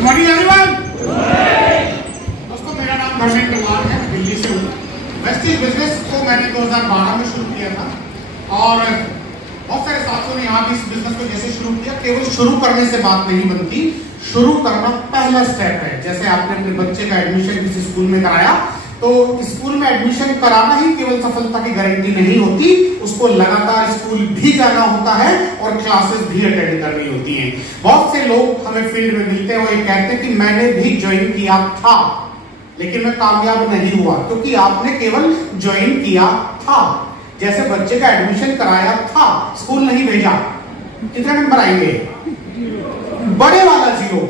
Good morning everyone. दोस्तों मेरा नाम धर्मेंद्र कुमार है, दिल्ली से हूँ। वेस्टीज बिजनेस को मैंने 2012 में शुरू किया था और बहुत सारे साथियों ने यहाँ भी इस बिजनेस को जैसे शुरू किया, केवल शुरू करने से बात नहीं बनती, शुरू करना पहला स्टेप है। जैसे आपने अपने बच्चे का एडमिशन किसी स्कूल में कराया तो स्कूल में एडमिशन कराना ही केवल सफलता की गारंटी नहीं होती, उसको लगातार स्कूल भी जाना होता है और क्लासेस भी अटेंड करनी होती हैं। बहुत से लोग हमें फील्ड में मिलते हैं, वो ये कहते हैं कि मैंने भी ज्वाइन किया था लेकिन मैं कामयाब नहीं हुआ, क्योंकि आपने केवल ज्वाइन किया था। जैसे बच्चे का एडमिशन कराया था, स्कूल नहीं भेजा, कितने नंबर आएंगे? बड़े वाला 0।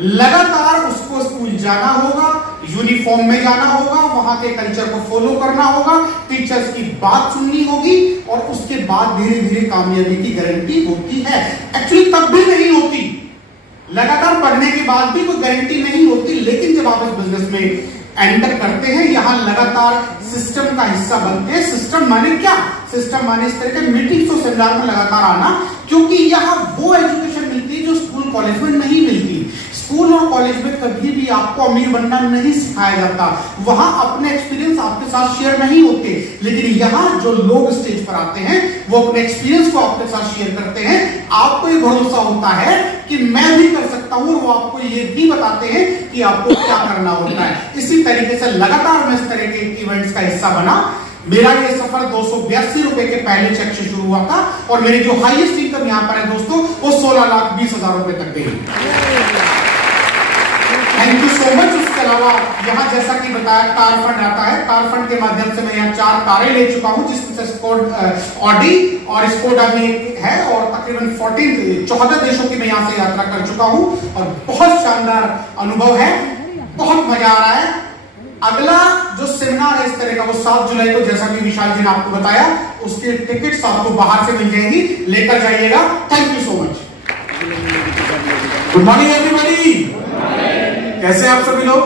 लगातार उसको स्कूल जाना होगा, यूनिफॉर्म में जाना होगा, वहां के कल्चर को फॉलो करना होगा, टीचर्स की बात सुननी होगी और उसके बाद धीरे धीरे कामयाबी की गारंटी होती है। एक्चुअली तब भी नहीं होती, लगातार पढ़ने के बाद भी कोई गारंटी नहीं होती, लेकिन जब आप इस बिजनेस में एंटर करते हैं, यहां लगातार सिस्टम का हिस्सा बनते हैं। सिस्टम माने क्या? सिस्टम माने इस तरह के मीटिंग्स और सेमिनार में लगातार आना, क्योंकि यहां वो एजुकेशन मिलती है जो स्कूल कॉलेज में नहीं मिलती। स्कूल और कॉलेज में कभी भी आपको अमीर बनना नहीं सिखाया जाता, वहां अपने एक्सपीरियंस आपके साथ शेयर नहीं होते, लेकिन यहां जो लोग स्टेज पर आते हैं वो अपने एक्सपीरियंस को आपके साथ शेयर करते हैं। आपको ये भरोसा होता है कि मैं भी कर सकता हूं, और वो आपको ये भी बताते हैं कि आपको क्या करना होता है। इसी तरीके से लगातार मैं इस तरह के इवेंट्स का हिस्सा बना। मेरा ये सफर 282 रुपए के पहले चेक से शुरू हुआ था और मेरी जो हाईएस्ट इनकम यहां पर है दोस्तों, वो 16,20,000 रुपए तक गई। Thank you so much. उसके अलावा यहाँ जैसा कि बताया कार फंड आता है, कार फंड के माध्यम से मैं यहाँ 4 कारें ले चुका हूँ, जिसमें से ऑडी और स्कोडा भी है और तकरीबन 14 देशों की मैं यहाँ से यात्रा कर चुका हूँ और बहुत शानदार अनुभव है, बहुत मजा आ रहा है। अगला जो सेमिनार है इस तरह का वो 7 जुलाई को, जैसा कि विशाल जी ने आपको बताया, उसके टिकट्स आपको बाहर से मिल जाएंगी, लेकर जाइएगा। Thank you so much. Good morning everybody, कैसे आप सभी लोग?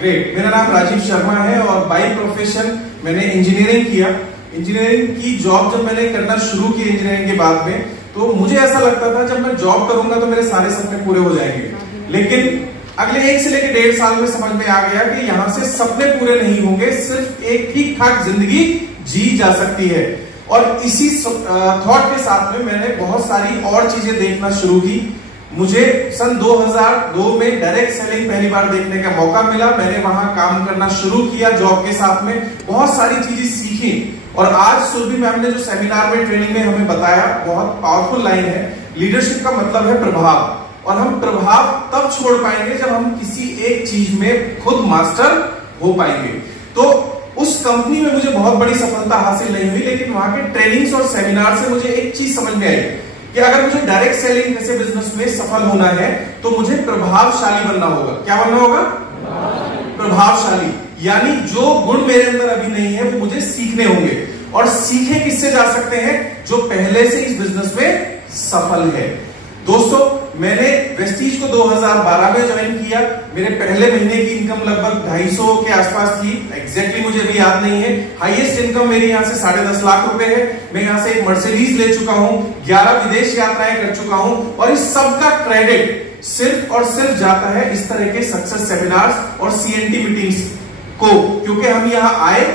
ग्रेट। मेरा नाम राजीव शर्मा है और बाय प्रोफेशन मैंने इंजीनियरिंग किया। इंजीनियरिंग की जॉब जब मैंने करना शुरू की इंजीनियरिंग के बाद में, तो मुझे ऐसा लगता था जब मैं जॉब करूंगा तो मेरे सारे सपने पूरे हो जाएंगे। लेकिन अगले 1 से लेकर 1.5 साल में समझ में आ गया कि यहाँ से सपने पूरे नहीं होंगे, सिर्फ एक ठीक ठाक जिंदगी जी जा सकती है। और इसी थॉट के साथ में मैंने बहुत सारी और चीजें देखना शुरू की। मुझे सन 2002 में डायरेक्ट सेलिंग पहली बार देखने का मौका मिला। मैंने वहां काम करना शुरू किया जॉब के साथ में, बहुत सारी चीजें सीखी और आज सुरभि मैम ने जो सेमिनार में ट्रेनिंग में हमें बताया, बहुत पावरफुल लाइन है, लीडरशिप का मतलब है प्रभाव, और हम प्रभाव तब छोड़ पाएंगे जब हम किसी एक चीज में खुद मास्टर हो पाएंगे। तो उस कंपनी में मुझे बहुत बड़ी सफलता हासिल नहीं हुई, लेकिन वहां के ट्रेनिंग्स और सेमिनार से मुझे एक चीज समझ में आई कि अगर मुझे डायरेक्ट सेलिंग जैसे बिजनेस में सफल होना है तो मुझे प्रभावशाली बनना होगा। क्या बनना होगा? प्रभावशाली। यानी जो गुण मेरे अंदर अभी नहीं है वो मुझे सीखने होंगे, और सीखे किससे जा सकते हैं? जो पहले से इस बिजनेस में सफल है। दोस्तों, मैंने वेस्टीज को 2012 में ज्वाइन किया। मेरे पहले महीने की इनकम लगभग 250 के आसपास थी, एग्जैक्टली मुझे अभी याद नहीं है। हाईएस्ट इनकम मेरी यहाँ से 10.5 लाख रुपए है। मैं यहाँ से एक मर्सिडीज ले चुका हूँ, 11 विदेश यात्राएं कर चुका हूँ, और इस सब का क्रेडिट सिर्फ और सिर्फ जाता है इस तरह के सक्सेस सेमिनार्स और CNT मीटिंग्स को, क्योंकि हम यहाँ आए,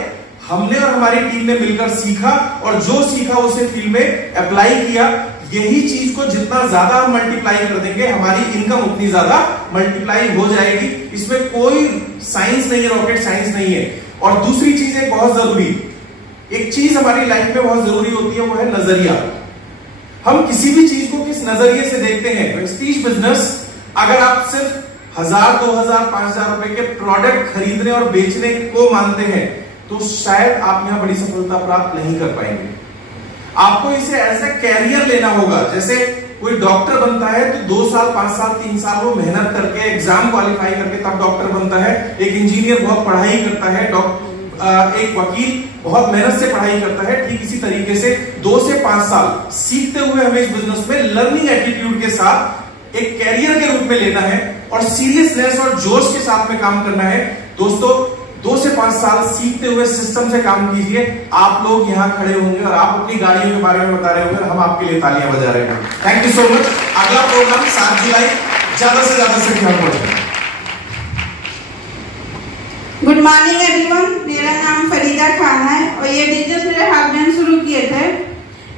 हमने और हमारी टीम ने मिलकर सीखा और जो सीखा उसे फील्ड में अप्लाई किया। यही चीज को जितना ज्यादा हम मल्टीप्लाई कर देंगे, हमारी इनकम उतनी ज्यादा मल्टीप्लाई हो जाएगी। इसमें कोई साइंस नहीं है, रॉकेट साइंस नहीं है। और दूसरी चीज है बहुत जरूरी, एक चीज हमारी लाइफ में बहुत जरूरी होती है, वो है नजरिया। हम किसी भी चीज को किस नजरिए से देखते हैं। प्रेस्टीज बिजनेस, अगर आप सिर्फ 1000, 2000, 5000 रुपए के प्रोडक्ट खरीदने और बेचने को मानते हैं तो शायद आप यहां बड़ी सफलता प्राप्त नहीं कर पाएंगे। आपको इसे ऐसा कैरियर लेना होगा। जैसे कोई डॉक्टर बनता है तो 2 साल, 5 साल, 3 साल वो मेहनत करके एग्जाम क्वालिफाई करके तब डॉक्टर बनता है। एक इंजीनियर बहुत पढ़ाई करता है, एक वकील बहुत मेहनत से पढ़ाई करता है। ठीक इसी तरीके से 2 से 5 साल सीखते हुए हमें इस बिजनेस में लर्निंग एटीट्यूड के साथ एक कैरियर के रूप में लेना है और सीरियसनेस और जोश के साथ में काम करना है। दोस्तों, 2 से 5 साल सीखते हुए सिस्टम से काम कीजिए। आप लोग यहाँ खड़े होंगे और आप अपनी गाड़ियों के बारे में बता रहे होंगे और हम आपके लिए तालियां बजा रहे हैं। Thank you so much. अगला प्रोग्राम 7 जुलाई ज्यादा से ज्यादा संख्या में पहुंचे। गुड मॉर्निंग एवरीवन, मेरा नाम फरीदा खान है और ये बिजनेस मेरे हस्बैंड शुरू किए थे।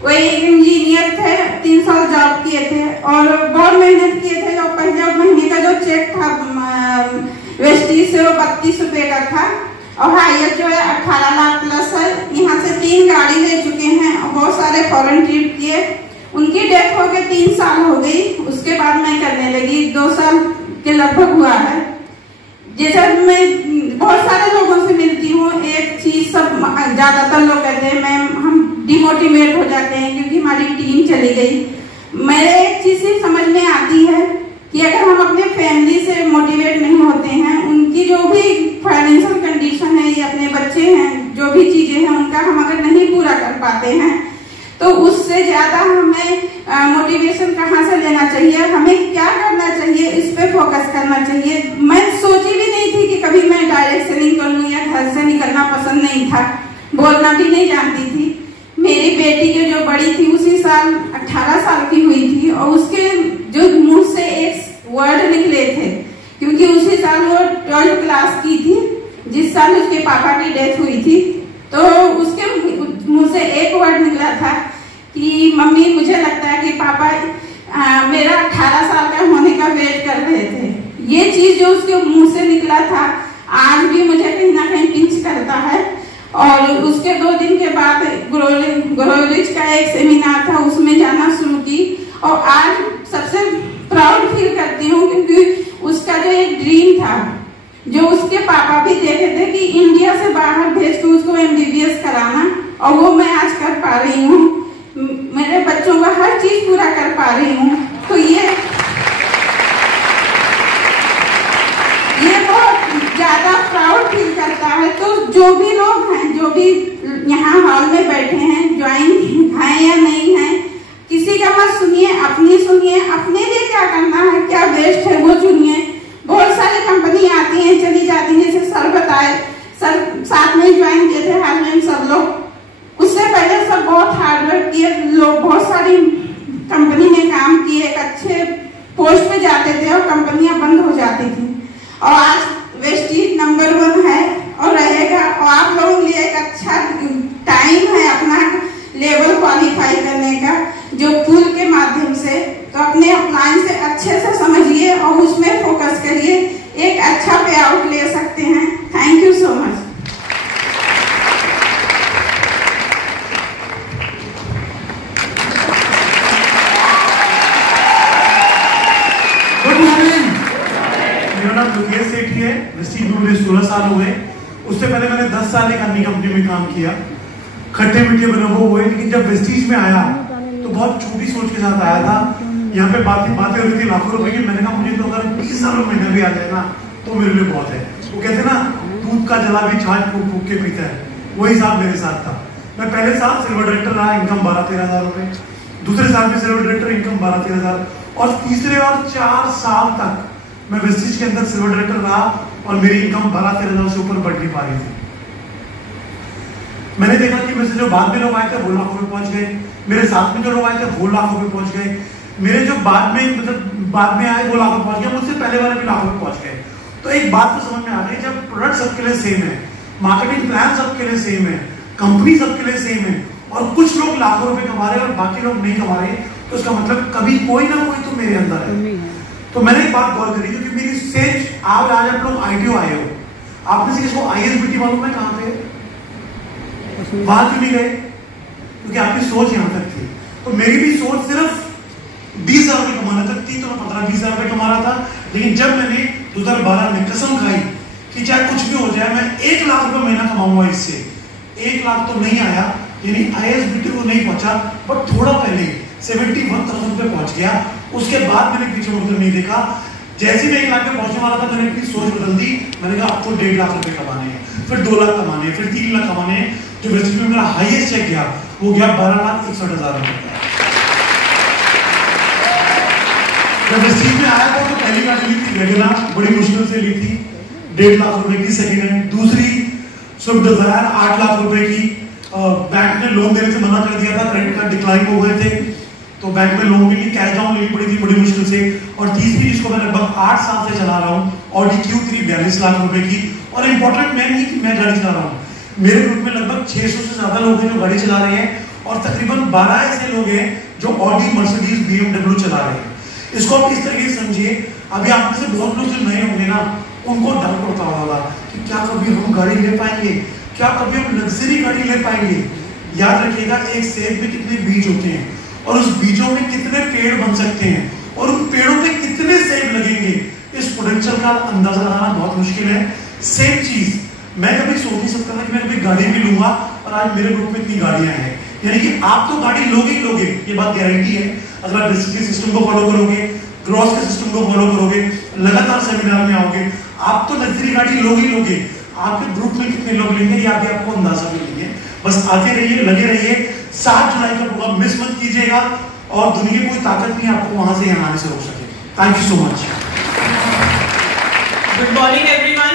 वो एक इंजीनियर थे, 3 साल जॉब किए थे और बहुत मेहनत किए थे। और पहले महीने का जो चेक था वेस्टीज से वो 32 रुपए का था और हायर जो है 18 लाख प्लस है। यहाँ से 3 गाड़ी ले चुके हैं और बहुत सारे फॉरेन ट्रिप किए। उनकी डेथ हो गई, 3 साल हो गई। उसके बाद मैं करने लगी, 2 साल के लगभग हुआ है। जैसे मैं बहुत सारे लोगों से मिलती हूँ, एक चीज सब ज्यादातर लोग कहते हैं हम डिमोटिवेट हो जाते हैं क्योंकि हमारी टीम चली गई। मेरे एक चीज ही समझ में आती है कि अगर हम अपने फैमिली से मोटिवेट नहीं होते हैं, उनकी जो भी फाइनेंशियल कंडीशन है या अपने बच्चे हैं, जो भी चीजें हैं उनका हम अगर नहीं पूरा कर पाते हैं तो उससे ज्यादा हमें मोटिवेशन कहाँ से लेना चाहिए, हमें क्या करना चाहिए, इस पे फोकस करना चाहिए। मैं सोची भी नहीं थी कि कभी मैं डायरेक्ट सेलिंग करूँ या घर से निकलना पसंद नहीं था, बोलना भी नहीं जानती थी। मेरी बेटी के जो बड़ी थी उसी साल 18 साल की हुई थी और उसके जो मुंह से एक वर्ड निकले थे, क्योंकि उसी साल वो 12th क्लास की थी जिस साल उसके पापा की डेथ हुई थी। तो उसके मुंह से एक वर्ड निकला था कि मम्मी मुझे लगता है कि पापा मेरा 18 साल का होने का वेट कर रहे थे। ये चीज जो उसके मुंह से निकला था आज भी मुझे कहीं ना कहीं पिंच करता है। और उसके 2 दिन के बाद ग्रोलिज का एक सेमिनार था, उसमें जाना शुरू की और आज सबसे प्राउड फील करती हूँ क्योंकि उसका जो एक ड्रीम था, जो उसके पापा भी देखे थे कि इंडिया से बाहर भेज के उसको MBBS कराना, और वो मैं आज कर पा रही हूँ। मेरे बच्चों का हर चीज पूरा कर पा रही हूँ। तो ये बहुत ज्यादा प्राउड फील करता है। तो जो भी लोग हैं, जो भी यहाँ हॉल में बैठे हैं, ज्वाइन हैं या नहीं है, किसी का मत सुनिए, अपनी सुनिए, अपने लिए क्या करना है, क्या बेस्ट है वो चुनिए। बहुत सारी कंपनी आती हैं चली जाती हैं, जैसे सर बताए, सर साथ में ज्वाइन किए थे हस्बैंड सब लोग। उससे पहले सब बहुत हार्डवर्क किए लोग, बहुत सारी कंपनी में काम किए, एक अच्छे पोस्ट पे जाते थे और कंपनियां बंद हो जाती थी। और आज वेस्टीज नंबर 1 है और रहेगा। और आप लोगों के लिए एक अच्छा टाइम है अपना लेवल क्वालिफाई करने का, जो पुल के माध्यम से। तो अपने अप्लायंस से अच्छे से समझिए और उसमें फोकस करिए, एक अच्छा पे आउट ले सकते हैं। Thank you so much. Good morning, मेरा नाम योगेश सेठी है। वेस्टीज में मुझे 16 साल हुए। उससे पहले मैंने 10 साल एक अन्य कंपनी में काम किया। खट्टे मीठे अनुभव हुए, लेकिन जब वेस्टीज में आया तो बहुत छोटी सोच के साथ आया था। यहाँ पे बातें हो रही थी लाखों रुपए की। मैंने कहा मुझे तो अगर 20,000 महीना भी आ जाए ना तो मेरे लिए बहुत है। वो कहते ना, दूध का जला भी छाछ फूक फूक के पीता है, वही हिसाब मेरे साथ था। मैं पहले साल सिल्वर डायरेक्टर रहा, इनकम 12-13 हजार रुपए। दूसरे साल में सिल्वर डायरेक्टर, इनकम 12-13 हजार। और तीसरे और 4 साल तक मैं वेस्टीज के अंदर सिल्वर डायरेक्टर रहा और मेरी इनकम 12-13 हजार से ऊपर बढ़ नहीं पा रही थी। मैंने देखा कि मेरे से जो बाद में लोग आए थे वो लाखों में पहुंच गए, मेरे साथ में जो लोग आए थे वो लाखों में पहुंच गए, मेरे जो बाद में आए वो लाखों में पहुंच गए, मुझसे पहले वाले भी लाखों में पहुंच गए। तो एक बात तो समझ में आ गई, जब प्रोडक्ट सबके लिए सेम है, मार्केटिंग प्लान सबके लिए सेम है, कंपनी सबके लिए सेम है और कुछ लोग लाखों रुपए कमा रहे हैं और बाकी लोग नहीं कमा रहे, तो उसका मतलब कभी कोई ना कोई तो मेरे अंदर है। तो मैंने एक बात गौर करी, क्योंकि मेरी सेज आज आप लोग ITO आए हो, आप में से किसको ISBT मालूम है कहाँ थे? वहां क्यों नहीं गए? क्योंकि आपकी सोच यहां तक थी। तो मेरी भी सोच सिर्फ 20,000 रुपए कमाने तक थी, तो मैं 15-20 हजार रुपए कमा रहा था। लेकिन जब मैंने 2012 में कसम खाई कि चाहे कुछ भी हो जाए मैं 1 लाख रुपए महीना कमाऊंगा इससे, 1 लाख तो नहीं आया, यानी ISBT को नहीं पहुंचा, बट थोड़ा पहले 71,000 रुपए पहुंच गया। उसके बाद मैंने पीछे मुड़कर नहीं देखा। जैसे मैं 1 लाख में पहुंचने वाला था, मैंने अपनी सोच बदल दी। मैंने कहा आपको 1.5 लाख रुपए कमाने हैं, फिर 2 लाख कमाने हैं, फिर 3 लाख कमाने हैं। जो वेस्टीज में मेरा हाईएस्ट चेक गया वो गया 12,61,000 रुपए का। जब वेस्टीज में आया था तो पहली गाड़ी ली थी वेगना, बड़ी मुश्किल से ली थी, 1.5 लाख रुपए की सेकेंड हैंड। दूसरी स्विफ्ट डिजायर 8 लाख रुपए की। बैंक ने लोन देने से मना कर दिया था, क्रेडिट कार्ड डिक्लाइन हो गए थे, तो तो बैंक में लोन के लिए कैश डाउन लेनी पड़ी थी बड़ी मुश्किल से। और तीसरी जिसको मैं लगभग 8 साल से चला रहा हूँ, ऑडी Q3 42 लाख रुपए की। और इंपॉर्टेंट मैं नहीं कि मैं गाड़ी चला रहा हूँ, मेरे ग्रुप में लगभग 600 से ज्यादा लोग हैं जो गाड़ी चला रहे हैं, और तकरीबन 12 ऐसे लोग हैं जो ऑडी, मर्सिडीज, BMW चला रहे हैं। इसको आप इस तरीके से समझिए, अभी आप में से बहुत लोग जो नए होंगे ना, उनको डाउट होता होगा कि क्या कभी हम गाड़ी ले पाएंगे, क्या कभी हम लग्जरी गाड़ी ले पाएंगे। याद रखिएगा, एक सेब में कितने बीज होते हैं और उस बीजों में कितने पेड़ बन सकते हैं और उन पेड़ों पे कितने सेब लगेंगे, इस पोटेंशियल का अंदाजा लगाना बहुत मुश्किल है। सेम चीज मैं कभी सोच नहीं सकता था कि मैं कभी गाड़ी भी लूंगा, और आज मेरे ग्रुप में इतनी गाड़ियां हैं। यानी कि आप तो गाड़ी लोगे ही लोगे, ये बात गारंटी है। अगर आप डिसिप्लिन सिस्टम को फॉलो करोगे, ग्रॉस के सिस्टम को फॉलो करोगे, लगातार सेमिनार में आओगे, आप तो लग्जरी गाड़ी लोगे ही लोगे। आपके ग्रुप में कितने लोग लेंगे ये आगे आपको अंदाजा भी नहीं है। बस आते रहिए, लगे रहिए। 7 जुलाई का प्रोग्राम मिस मत कीजिएगा, और दुनिया की कोई ताकत नहीं आपको वहां से यहाँ आने से रोक सके। Thank you so much. Good morning everyone.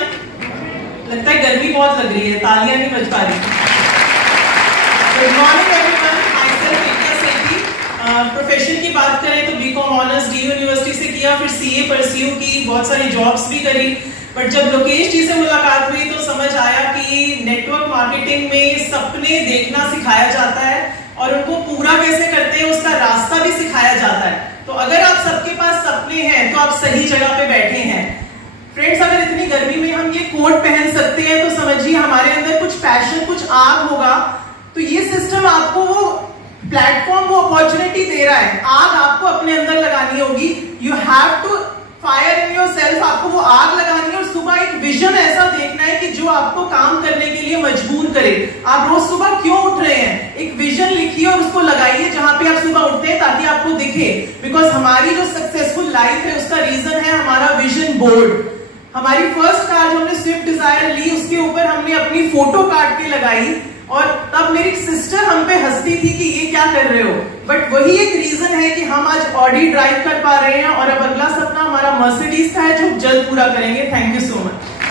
लगता है गर्मी बहुत लग रही है, तालियां नहीं बज पा रही। Good morning everyone, my self Vidya Sethi. Profession की बात करें तो बीकॉम ऑनर्स डी यूनिवर्सिटी से किया, फिर सीए परस्यू की, बहुत सारी जॉब्स भी करी। बट जब लोकेश जी से मुलाकात हुई तो समझ आया कि नेटवर्क मार्केटिंग में सपने देखना सिखाया जाता है, और उनको पूरा कैसे करते हैं उसका रास्ता भी सिखाया जाता है। तो अगर आप सबके पास सपने हैं तो आप सही जगह पे बैठे हैं। फ्रेंड्स, अगर इतनी गर्मी में हम ये कोट पहन सकते हैं तो समझिए हमारे अंदर कुछ पैशन, कुछ आग होगा। तो ये सिस्टम आपको वो प्लेटफॉर्म, वो अपॉर्चुनिटी दे रहा है। आग आपको अपने अंदर लगानी होगी। You have to fire in yourself. आपको वो आग लगानी है, और सुबह एक विजन ऐसा देखना है कि जो आपको काम करने के लिए मजबूर करे। आप रोज सुबह क्यों उठ रहे हैं, एक विजन लिखिए और उसको लगाइए जहां पे आप सुबह उठते हैं, ताकि आपको दिखे। बिकॉज हमारी जो सक्सेसफुल लाइफ है उसका रीजन है हमारा विजन बोर्ड। हमारी फर्स्ट कार जो हमने स्विफ्ट डिजायर ली, उसके ऊपर हमने अपनी फोटो काट के लगाई, और तब मेरी सिस्टर हम पे हंसती थी कि ये क्या कर रहे हो। बट वही एक रीजन है कि हम आज ऑडी ड्राइव कर पा रहे हैं, और अब अगला सपना हमारा मर्सिडीज का है जो जल्द पूरा करेंगे। Thank you so much.